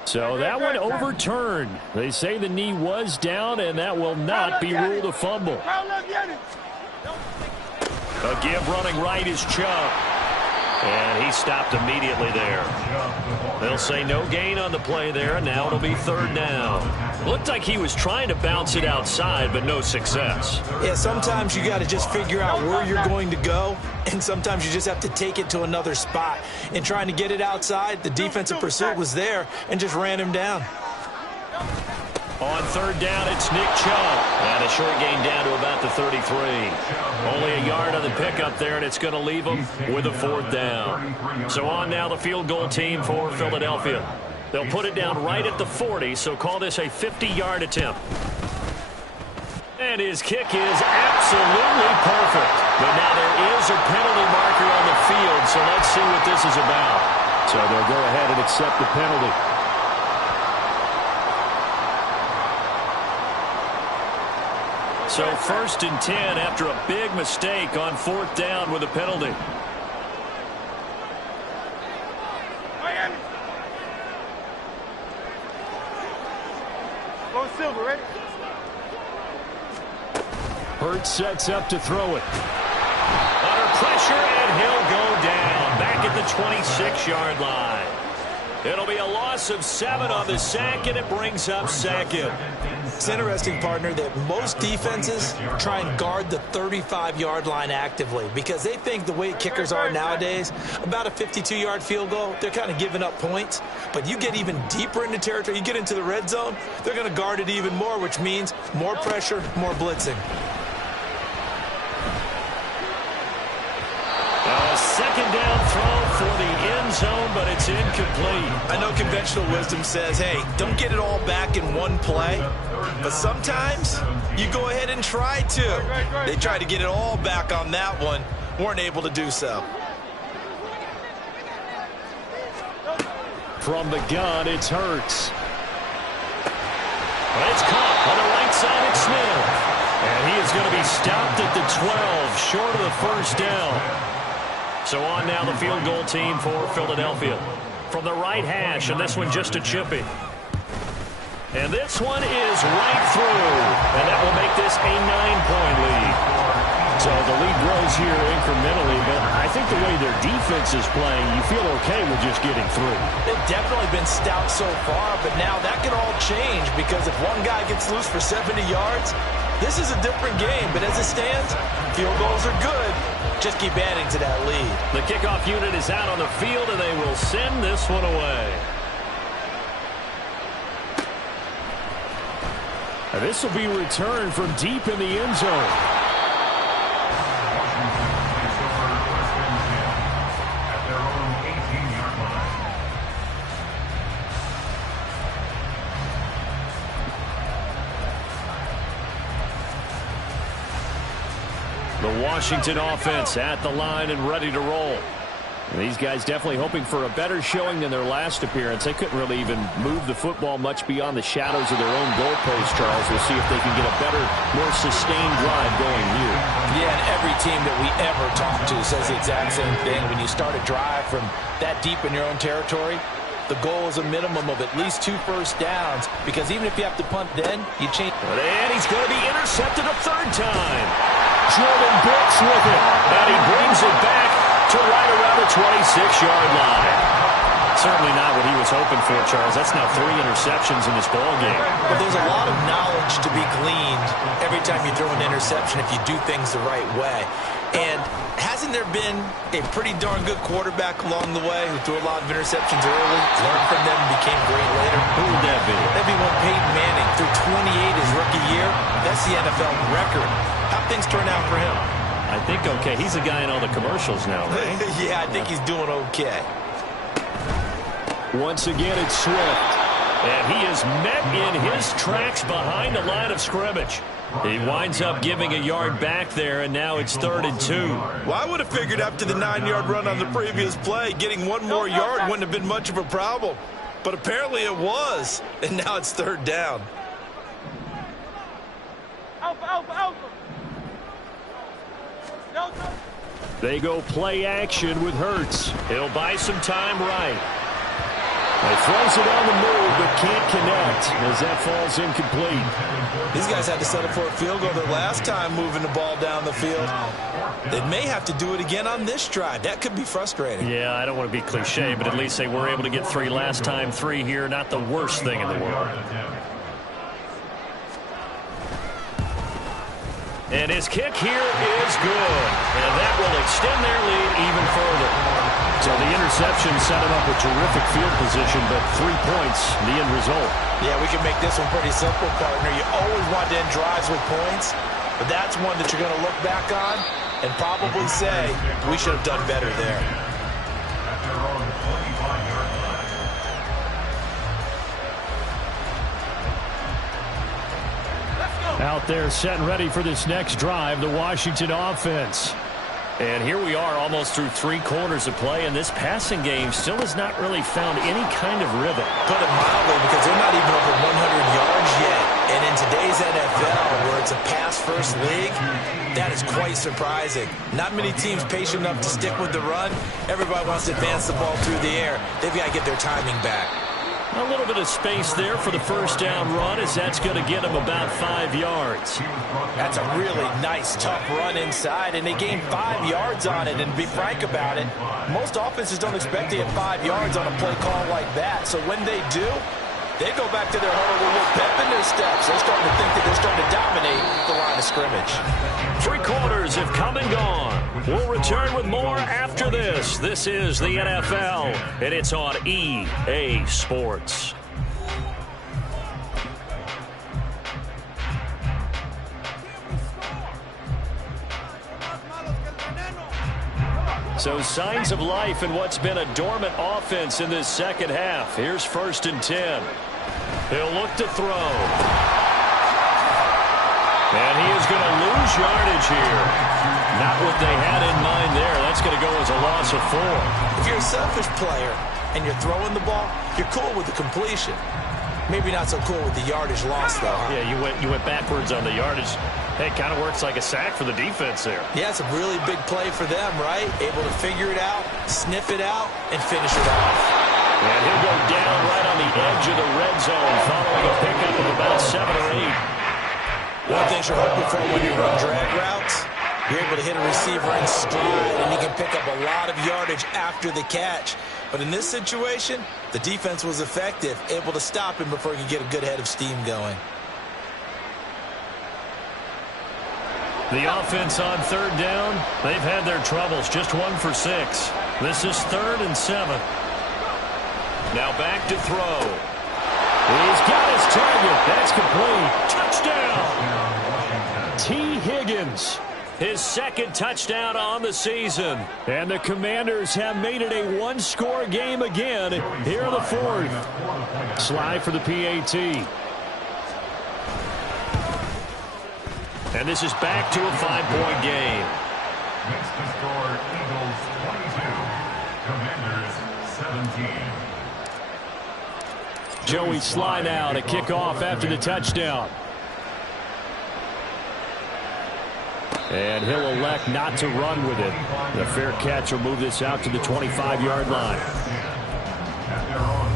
So that one overturned. They say the knee was down, and that will not be ruled a fumble. A give running right is Chubb. And he stopped immediately there. They'll say no gain on the play there, and now it'll be third down. Looked like he was trying to bounce it outside, but no success. Yeah, sometimes you got to just figure out where you're going to go, and sometimes you just have to take it to another spot. In trying to get it outside, the defensive pursuit was there and just ran him down. On third down, it's Nick Chubb. And a short gain down to about the 33. Only a yard on the pickup there, and it's going to leave them with a fourth down. So on now the field goal team for Philadelphia. They'll put it down right at the 40, so call this a 50-yard attempt. And his kick is absolutely perfect. But now there is a penalty marker on the field, so let's see what this is about. So they'll go ahead and accept the penalty. So first and 10 after a big mistake on fourth down with a penalty. Miami. Go Silver, ready? Hurts sets up to throw it. Under pressure, and he'll go down. Back at the 26-yard line. It'll be a loss of 7 on the sack, and it brings up second. It's interesting, partner, that most defenses try and guard the 35-yard line actively because they think the way kickers are nowadays, about a 52-yard field goal, they're kind of giving up points. But you get even deeper into territory, you get into the red zone, they're going to guard it even more, which means more pressure, more blitzing. A second down throw for the end zone, but it's incomplete. I know conventional wisdom says, hey, don't get it all back in one play. But sometimes you go ahead and try to. They tried to get it all back on that one. Weren't able to do so. From the gun, it's Hurts. But it's caught on the right side. It's Smith. And he is going to be stopped at the 12, short of the first down. So on now the field goal team for Philadelphia. From the right hash, and this one just a chippy. And this one is right through. And that will make this a 9-point lead. So the lead grows here incrementally, but I think the way their defense is playing, you feel okay with just getting through. They've definitely been stout so far, but now that can all change because if one guy gets loose for 70 yards, this is a different game. But as it stands, field goals are good. Just keep adding to that lead. The kickoff unit is out on the field, and they will send this one away. And this will be returned from deep in the end zone. At their own 18-yard line. The Washington offense at the line and ready to roll. And these guys definitely hoping for a better showing than their last appearance. They couldn't really even move the football much beyond the shadows of their own goalpost, Charles. We'll see if they can get a better, more sustained drive going here. Yeah, and every team that we ever talk to says the exact same thing. When you start a drive from that deep in your own territory, the goal is a minimum of at least 2 first downs, because even if you have to punt then, you change. And he's going to be intercepted a third time. Jordan Brooks with it, and he brings it back to right around the 26-yard line. Certainly not what he was hoping for, Charles. That's now 3 interceptions in this ballgame. But there's a lot of knowledge to be gleaned every time you throw an interception if you do things the right way. And hasn't there been a pretty darn good quarterback along the way who threw a lot of interceptions early, learned from them, and became great later? Who would that be? That'd be one Peyton Manning. Threw 28 his rookie year. That's the NFL record. How'd things turn out for him? I think okay. He's the guy in all the commercials now, right? Yeah, I think he's doing okay. Once again, it's Swift. And he is met in his tracks behind the line of scrimmage. He winds up giving a yard back there, and now it's 3rd and 2. Well, I would have figured after the 9-yard run on the previous play, getting 1 more yard wouldn't have been much of a problem. But apparently it was, and now it's 3rd down. Alpha. They go play action with Hurts. He'll buy some time right. He throws it on the move, but can't connect as that falls incomplete. These guys had to settle for a field goal their last time moving the ball down the field. They may have to do it again on this drive. That could be frustrating. Yeah, I don't want to be cliche, but at least they were able to get 3 last time. 3 here, not the worst thing in the world. And his kick here is good. And that will extend their lead even further. So the interception set him up with terrific field position, but 3 points, the end result. Yeah, we can make this one pretty simple, partner. You always want to end drives with points, but that's one that you're going to look back on and probably say, we should have done better there. Out there set and ready for this next drive, the Washington offense. And here we are almost through 3 quarters of play, and this passing game still has not really found any kind of rhythm. Put it mildly, because they're not even over 100 yards yet. And in today's NFL, where it's a pass-first league, that is quite surprising. Not many teams patient enough to stick with the run. Everybody wants to advance the ball through the air. They've got to get their timing back. A little bit of space there for the first down run, as that's going to get them about 5 yards. That's a really nice, tough run inside, and they gained 5 yards on it. And to be frank about it, most offenses don't expect to get 5 yards on a play call like that. So when they do, they go back to their huddle with a little pep in their steps. They're starting to think that they're starting to dominate the line of scrimmage. 3 quarters have come and gone. We'll return with more after this. This is the NFL, and it's on EA Sports. So signs of life in what's been a dormant offense in this second half. Here's 1st and 10. He'll look to throw. And he is going to lose yardage here. Not what they had in mind there. That's going to go as a loss of 4. If you're a selfish player and you're throwing the ball, you're cool with the completion. Maybe not so cool with the yardage loss, though, huh? Yeah, you went backwards on the yardage. Hey, it kind of works like a sack for the defense there. Yeah, it's a really big play for them, right? Able to figure it out, sniff it out, and finish it off. And he'll go down right on the edge of the red zone following a pickup of about 7 or 8. One thing you're hoping for when you run drag routes, you're able to hit a receiver in stride, and he can pick up a lot of yardage after the catch. But in this situation, the defense was effective, able to stop him before he could get a good head of steam going. The offense on 3rd down, they've had their troubles, just 1 for 6. This is 3rd and 7. Now back to throw. He's got his target. That's complete. Touchdown. T. Higgins. His 2nd touchdown on the season. And the Commanders have made it a 1-score game again here in the 4th. Slide for the PAT. And this is back to a 5-point game. Next to score, Eagles 22, Commanders 17. Joey Sly now to kick off after the touchdown. And he'll elect not to run with it. The fair catch will move this out to the 25-yard line. At their own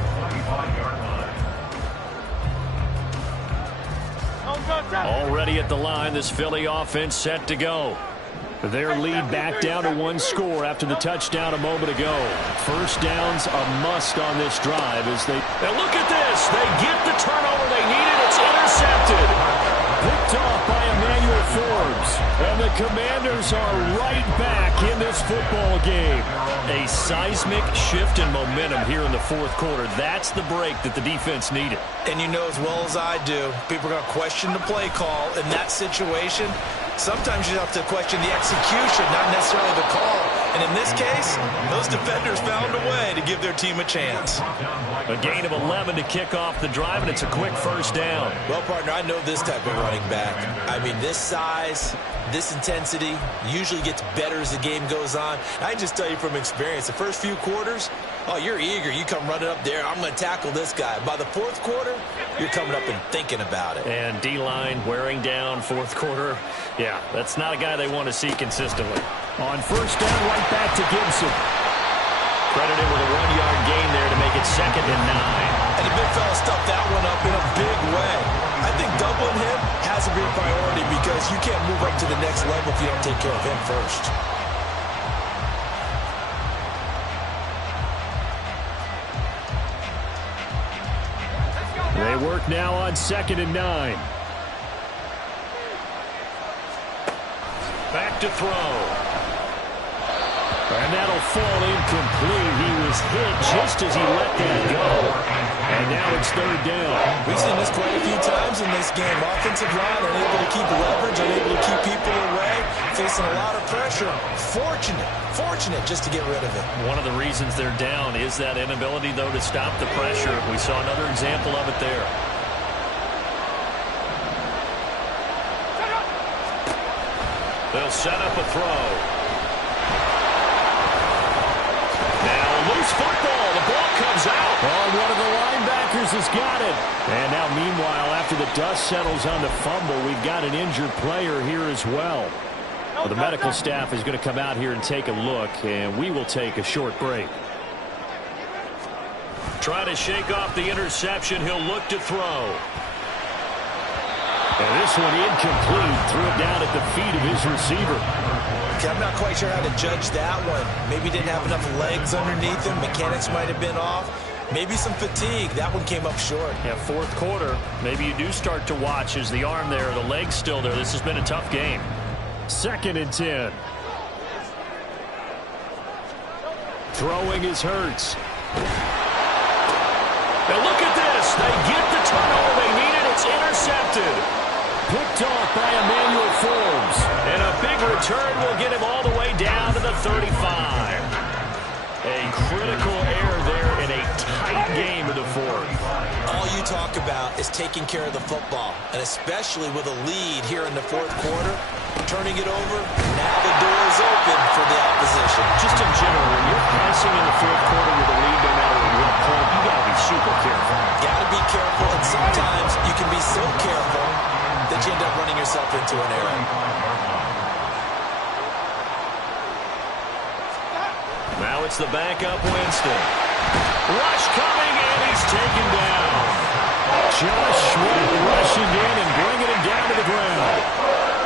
Already at the line, this Philly offense set to go. Their lead back down to one score after the touchdown a moment ago. First down's a must on this drive as they... And look at this. They get the turnover they needed. It's intercepted. Picked off by Emmanuel Forbes. And the Commanders are right back in this football game. A seismic shift in momentum here in the fourth quarter. That's the break that the defense needed. And you know as well as I do, people are going to question the play call in that situation. Sometimes you have to question the execution, not necessarily the call. And in this case, those defenders found a way to give their team a chance. A gain of 11 to kick off the drive, and it's a quick first down. Well, partner, I know this type of running back. I mean, this size, this intensity usually gets better as the game goes on. I can just tell you from experience, the first few quarters, oh, you're eager. You come running up there. I'm going to tackle this guy. By the fourth quarter, you're coming up and thinking about it. And D-line wearing down fourth quarter. Yeah, that's not a guy they want to see consistently. On first down, right back to Gibson. Credited with a 1-yard gain there to make it 2nd and 9. And the big fella stuffed that one up in a big way. I think doubling him has to be a priority because you can't move up to the next level if you don't take care of him first. They work now on 2nd and 9. Back to throw. And that'll fall incomplete. He was hit just as he let that go. And now it's 3rd down. We've seen this quite a few times in this game. Offensive line unable to keep leverage, unable to keep people away, facing a lot of pressure. Fortunate just to get rid of it. One of the reasons they're down is that inability, though, to stop the pressure. We saw another example of it there. They'll set up a throw. Loose football. The ball comes out. Oh, one of the linebackers has got it. And now, meanwhile, after the dust settles on the fumble, we've got an injured player here as well. The medical staff is going to come out here and take a look, and we will take a short break. Trying to shake off the interception. He'll look to throw. And this one incomplete. Threw it down at the feet of his receiver. Okay, I'm not quite sure how to judge that one. Maybe didn't have enough legs underneath him. Mechanics might have been off. Maybe some fatigue. That one came up short. Yeah, fourth quarter. Maybe you do start to watch as the arm there, the leg's still there. This has been a tough game. 2nd and 10. Throwing is Hurts. Now look at this. They get the turnover they needed. It's intercepted. Picked off by Emmanuel Forbes. And a big return will get him all the way down to the 35. A critical error there in a tight game of the fourth. All you talk about is taking care of the football, and especially with a lead here in the fourth quarter, turning it over, now the door is open for the opposition. Just in general, when you're passing in the fourth quarter with a lead no matter what point, you got to be super careful. Got to be careful, and sometimes you can be so careful that you end up running yourself into an error. Now it's the backup Winston. Rush coming, and he's taken down. Josh Sweat rushing in and bringing him down to the ground.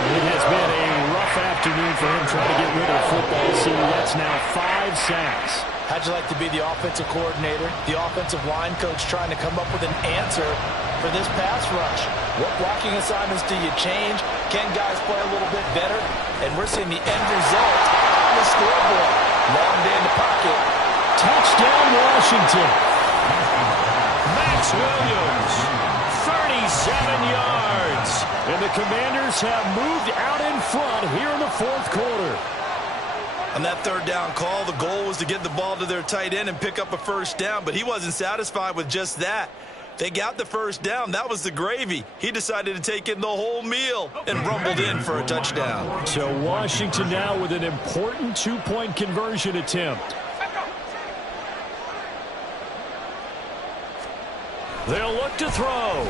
It has been a rough afternoon for him trying to get rid of the football. See, that's now 5 sacks. How'd you like to be the offensive coordinator, the offensive line coach trying to come up with an answer for this pass rush? What blocking assignments do you change? Can guys play a little bit better? And we're seeing the end result on the scoreboard. Long day in the pocket. Touchdown, Washington. Max Williams, 37 yards. And the Commanders have moved out in front here in the fourth quarter. On that 3rd down call, the goal was to get the ball to their tight end and pick up a first down, but he wasn't satisfied with just that. They got the first down. That was the gravy. He decided to take in the whole meal and rumbled in for a touchdown. So Washington now with an important 2-point conversion attempt. They'll look to throw.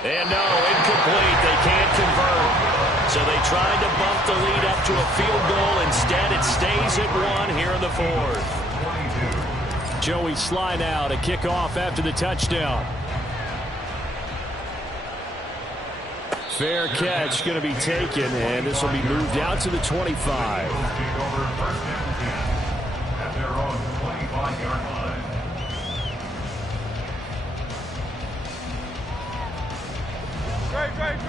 And no, incomplete. They can't convert. So they tried to bump the lead up to a field goal. Instead, it stays at 1 here in the fourth. Joey Sly now to kick off after the touchdown. Fair catch going to be taken, and this will be moved out to the 25. Take over first and 10 at their own 25-yard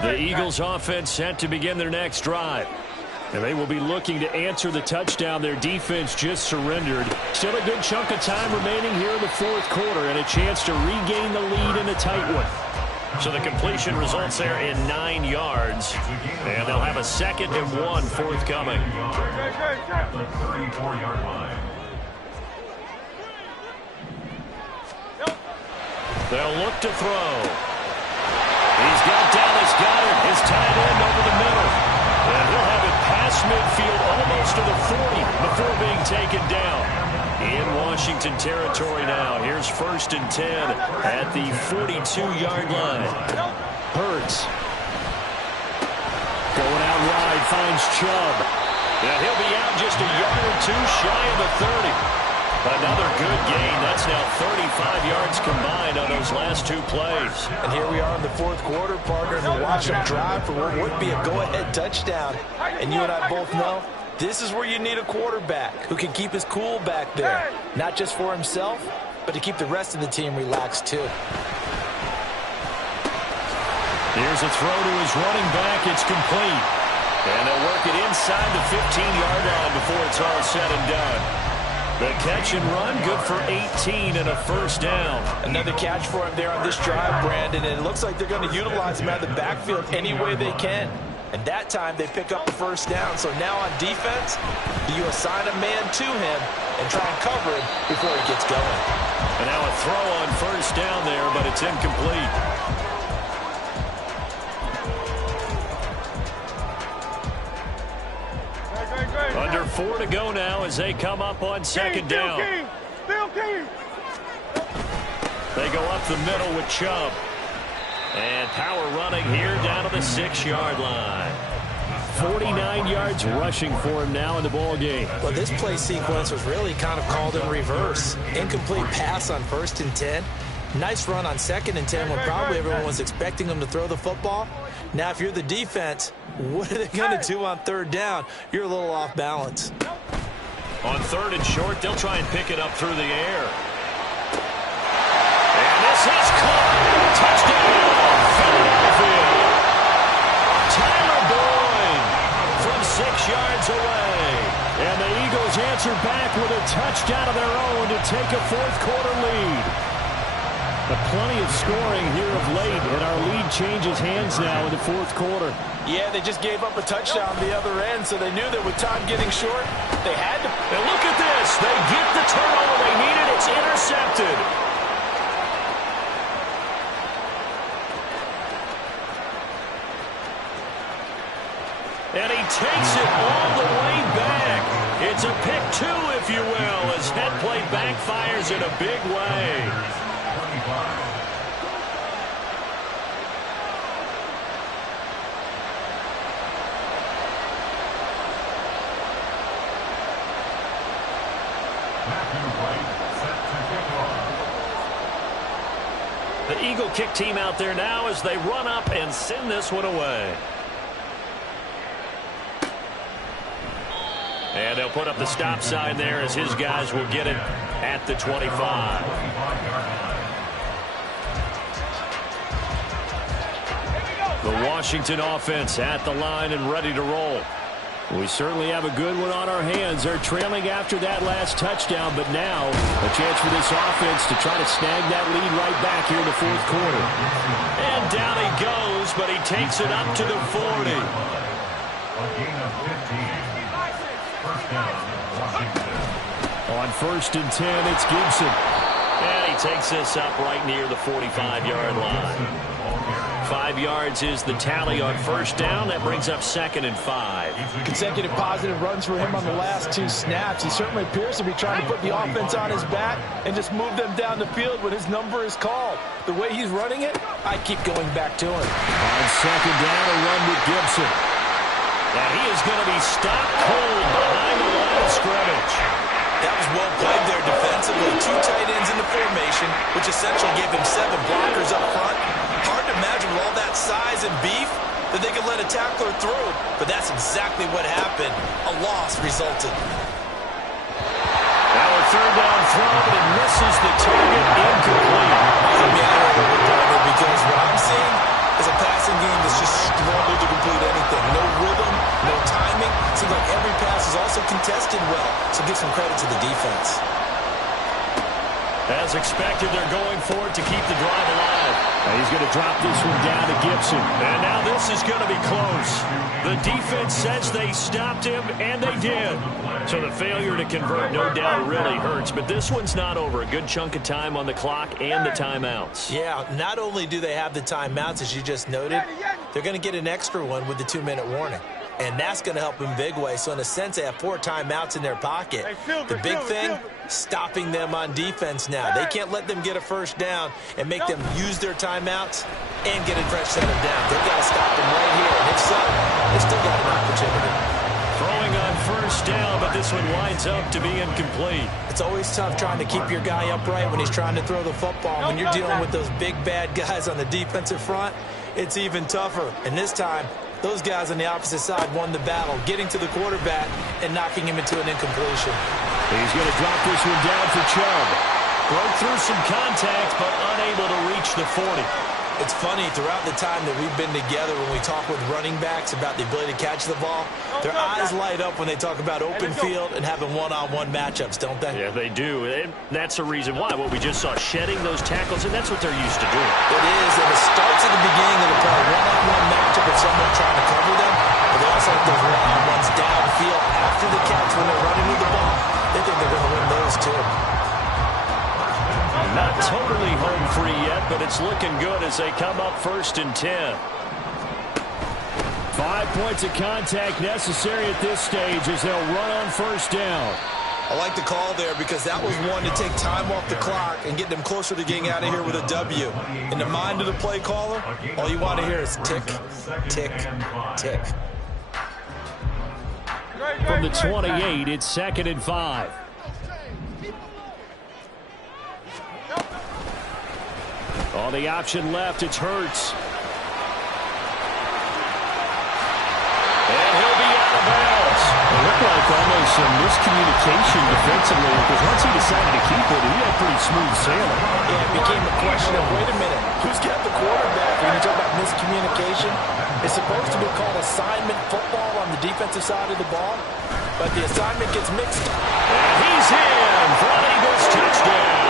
line. The Eagles offense set to begin their next drive. And they will be looking to answer the touchdown their defense just surrendered. Still a good chunk of time remaining here in the fourth quarter and a chance to regain the lead in a tight one. So the completion results there in 9 yards. And they'll have a 2nd and 1 forthcoming. At the 34-yard line. They'll look to throw. He's got Dallas Goedert, his tight end, over the middle. And he'll have it past midfield almost to the 40 before being taken down. In Washington territory now. Here's 1st and 10 at the 42-yard line. Hurts. Going out wide, finds Chubb. And he'll be out just a yard or two shy of the 30. Another good gain. That's now 35 yards combined on those last 2 plays. And here we are in the fourth quarter, partner, and to watch them drive for what would be a go-ahead touchdown. And you and I both know this is where you need a quarterback who can keep his cool back there. Not just for himself, but to keep the rest of the team relaxed too. Here's a throw to his running back. It's complete. And they'll work it inside the 15-yard line before it's all said and done. The catch and run, good for 18 and a 1st down. Another catch for him there on this drive, Brandon, and it looks like they're going to utilize him out of the backfield any way they can. And that time they pick up the 1st down. So now on defense, you assign a man to him and try and cover him before he gets going. And now a throw on 1st down there, but it's incomplete. Under 4 to go now as they come up on 2nd down. They go up the middle with Chubb. And power running here down to the 6-yard line. 49 yards rushing for him now in the ball game. Well, this play sequence was really kind of called in reverse. Incomplete pass on 1st and 10. Nice run on 2nd and 10 when probably everyone was expecting him to throw the football. Now, if you're the defense, what are they going to do on 3rd down? You're a little off balance. On 3rd and short, they'll try and pick it up through the air. And this is caught. Touchdown, Philadelphia. Tyler Boyd from 6 yards away. And the Eagles answer back with a touchdown of their own to take a fourth quarter lead. But plenty of scoring here of late, and our lead changes hands now in the fourth quarter. Yeah, they just gave up a touchdown on the other end, so they knew that with time getting short, they had to. And look at this. They get the turnover they needed. It's intercepted. And he takes it all the way back. It's a pick 2, if you will, as head play backfires in a big way. The Eagle kick team out there now as they run up and send this one away. And they'll put up the stop sign there as his guys will get it at the 25. The Washington offense at the line and ready to roll. We certainly have a good one on our hands. They're trailing after that last touchdown, but now a chance for this offense to try to snag that lead right back here in the fourth quarter. And down he goes, but he takes it up to the 40. A gain of 15. First down, Washington. On 1st and 10, it's Gibson. And he takes this up right near the 45-yard line. 5 yards is the tally on 1st down. That brings up 2nd and 5. Consecutive positive runs for him on the last 2 snaps. He certainly appears to be trying to put the offense on his back and just move them down the field when his number is called. The way he's running it, I keep going back to him. On 2nd down, a run with Gibson. And he is going to be stopped cold behind the line of scrimmage. That was well played there defensively. 2 tight ends in the formation, which essentially gave him 7 blockers up front. Hard to imagine with all that size and beef, that they could let a tackler through, but that's exactly what happened. A loss resulted. Now a third down throw, but it misses the target, incomplete. Doesn't matter because what I'm seeing is a passing game that's just struggled to complete anything. No rhythm, no timing. Seems like every pass is also contested well, so give some credit to the defense. As expected, they're going for it to keep the drive alive. And he's going to drop this one down to Gibson. And now this is going to be close. The defense says they stopped him, and they did. So the failure to convert, no doubt, really hurts. But this one's not over. A good chunk of time on the clock and the timeouts. Yeah, not only do they have the timeouts, as you just noted, they're going to get an extra one with the 2-minute warning. And that's going to help in big way. So in a sense, they have 4 timeouts in their pocket. The big thing, stopping them on defense now. They can't let them get a first down and make them use their timeouts and get a fresh set of down. They've got to stop them right here. And if so, they've still got an opportunity. Throwing on first down, but this one winds up to be incomplete. It's always tough trying to keep your guy upright when he's trying to throw the football. When you're dealing with those big, bad guys on the defensive front, it's even tougher. And this time, those guys on the opposite side won the battle, getting to the quarterback and knocking him into an incompletion. He's going to drop this one down for Chubb. Broke through some contact, but unable to reach the 40. It's funny, throughout the time that we've been together, when we talk with running backs about the ability to catch the ball, their eyes light up when they talk about open field and having one-on-one matchups, don't they? Yeah, they do. And that's the reason why. What we just saw, shedding those tackles, and that's what they're used to doing. It is, and it starts at the beginning of the play. One-on-one matchup with someone trying to cover them, but they also have those one-on-ones downfield after the catch when they're running with the ball. They think they're going to win those, too. Not totally home free yet, but it's looking good as they come up 1st and 10. 5 points of contact necessary at this stage as they'll run on first down. I like the call there because that was one to take time off the clock and get them closer to getting out of here with a W. In the mind of the play caller, all you want to hear is tick, tick, tick. From the 28, it's 2nd and 5. On the option left, it's Hurts. And he'll be out of bounds. It looked like almost some miscommunication defensively because once he decided to keep it, he had pretty smooth sailing. Yeah, it became a question of, wait a minute, who's got the quarterback? When you talk about miscommunication, it's supposed to be called assignment football on the defensive side of the ball, but the assignment gets mixed up. And he's in for an Eagles touchdown.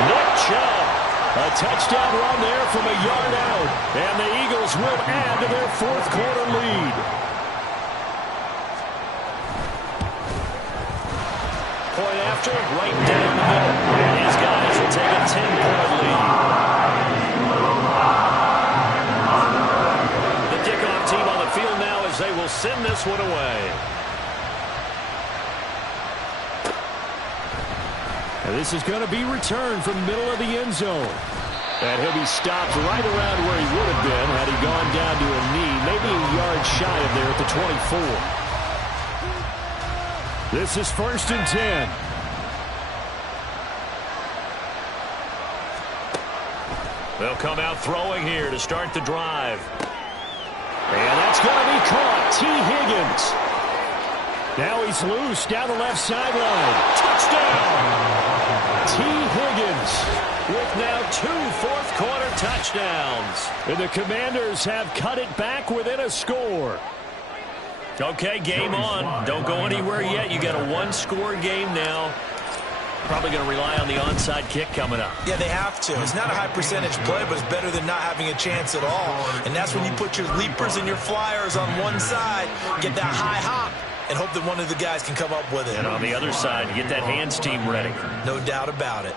Nick Chubb, a touchdown run there from a yard out, and the Eagles will add to their 4th quarter lead. Point after, right down the middle, and his guys will take a 10-point lead. The kickoff team on the field now as they will send this one away. And this is going to be returned from the middle of the end zone. And he'll be stopped right around where he would have been had he gone down to a knee, maybe a yard shy of there at the 24. This is 1st and 10. They'll come out throwing here to start the drive. And that's going to be caught. T. Higgins. Now he's loose down the left sideline. Touchdown! T. Higgins with now 2 fourth-quarter touchdowns. And the Commanders have cut it back within a score. Okay, game on. Don't go anywhere yet. You got a 1-score game now. Probably going to rely on the onside kick coming up. Yeah, they have to. It's not a high-percentage play, but it's better than not having a chance at all. And that's when you put your leapers and your flyers on one side, get that high hop, and hope that one of the guys can come up with it. And on the other side, you get that hands team ready. No doubt about it.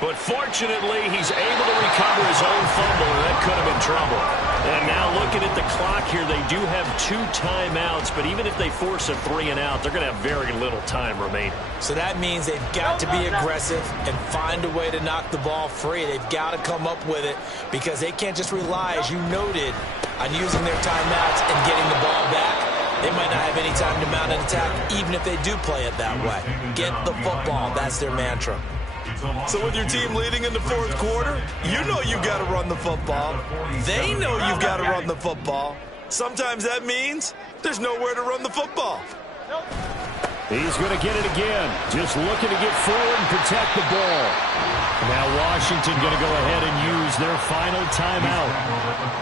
But fortunately, he's able to recover his own fumble, and that could have been trouble. And now looking at the clock here, they do have 2 timeouts, but even if they force a 3-and-out, they're going to have very little time remaining. So that means they've got to be aggressive and find a way to knock the ball free. They've got to come up with it because they can't just rely, as you noted, on using their timeouts and getting the ball back. They might not have any time to mount an attack, even if they do play it that way. Get the football. That's their mantra. So with your team leading in the fourth quarter, you know you've got to run the football. They know you've got to run the football. Sometimes that means there's nowhere to run the football. He's going to get it again. Just looking to get forward and protect the ball. Now Washington going to go ahead and use their final timeout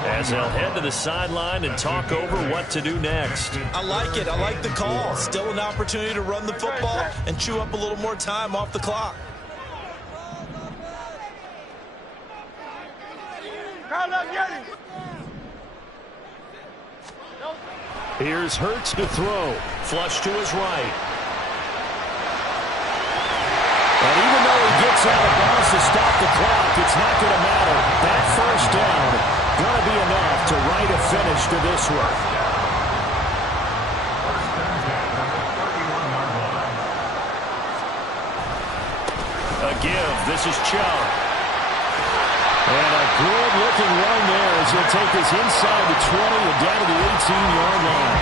as they'll head to the sideline and talk over what to do next. I like it. I like the call. Still an opportunity to run the football and chew up a little more time off the clock. Here's Hurts to throw. Flush to his right. And even though he gets out of bounds to stop the clock, it's not going to matter. That first down going to be enough to write a finish to this one. A give. This is Chubb. And a good-looking run there as he'll take this inside the 20 and down to the 18-yard line.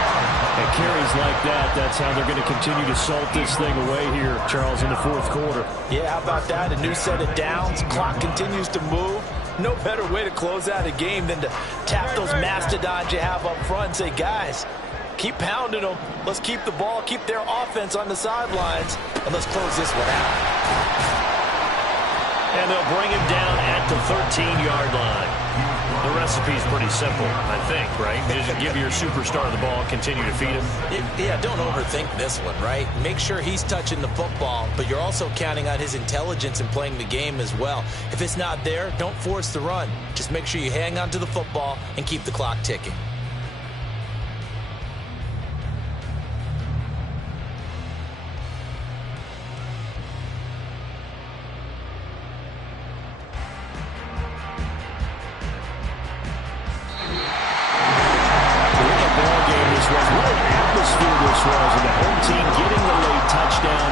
And carries like that, that's how they're going to continue to salt this thing away here, Charles, in the fourth quarter. Yeah, how about that? A new set of downs. Clock continues to move. No better way to close out a game than to tap those mastodons you have up front and say, guys, keep pounding them. Let's keep the ball, keep their offense on the sidelines, and let's close this one out. And they'll bring him down at the 13-yard line. The recipe's pretty simple, I think, right? Just give your superstar the ball, continue to feed him. Yeah, don't overthink this one, right? Make sure he's touching the football, but you're also counting on his intelligence in playing the game as well. If it's not there, don't force the run. Just make sure you hang on to the football and keep the clock ticking. This was, and the home team getting the late touchdown,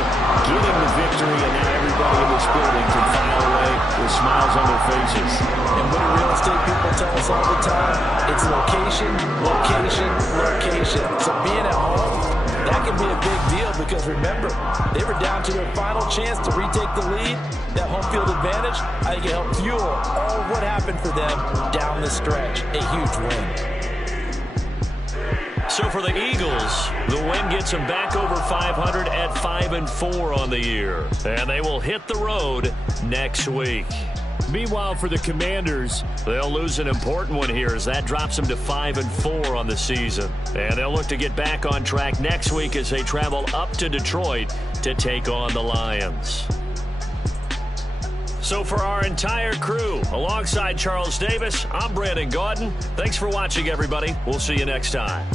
getting the victory, and now everybody in this building can file away with smiles on their faces. And what do real estate people tell us all the time? It's location, location, location. So being at home, that can be a big deal because remember, they were down to their final chance to retake the lead. That home field advantage, I think it helped fuel all what happened for them down the stretch. A huge win. So for the Eagles, the win gets them back over 500 at 5-4 on the year. And they will hit the road next week. Meanwhile, for the Commanders, they'll lose an important one here as that drops them to 5-4 on the season. And they'll look to get back on track next week as they travel up to Detroit to take on the Lions. So for our entire crew, alongside Charles Davis, I'm Brandon Gaudin. Thanks for watching, everybody. We'll see you next time.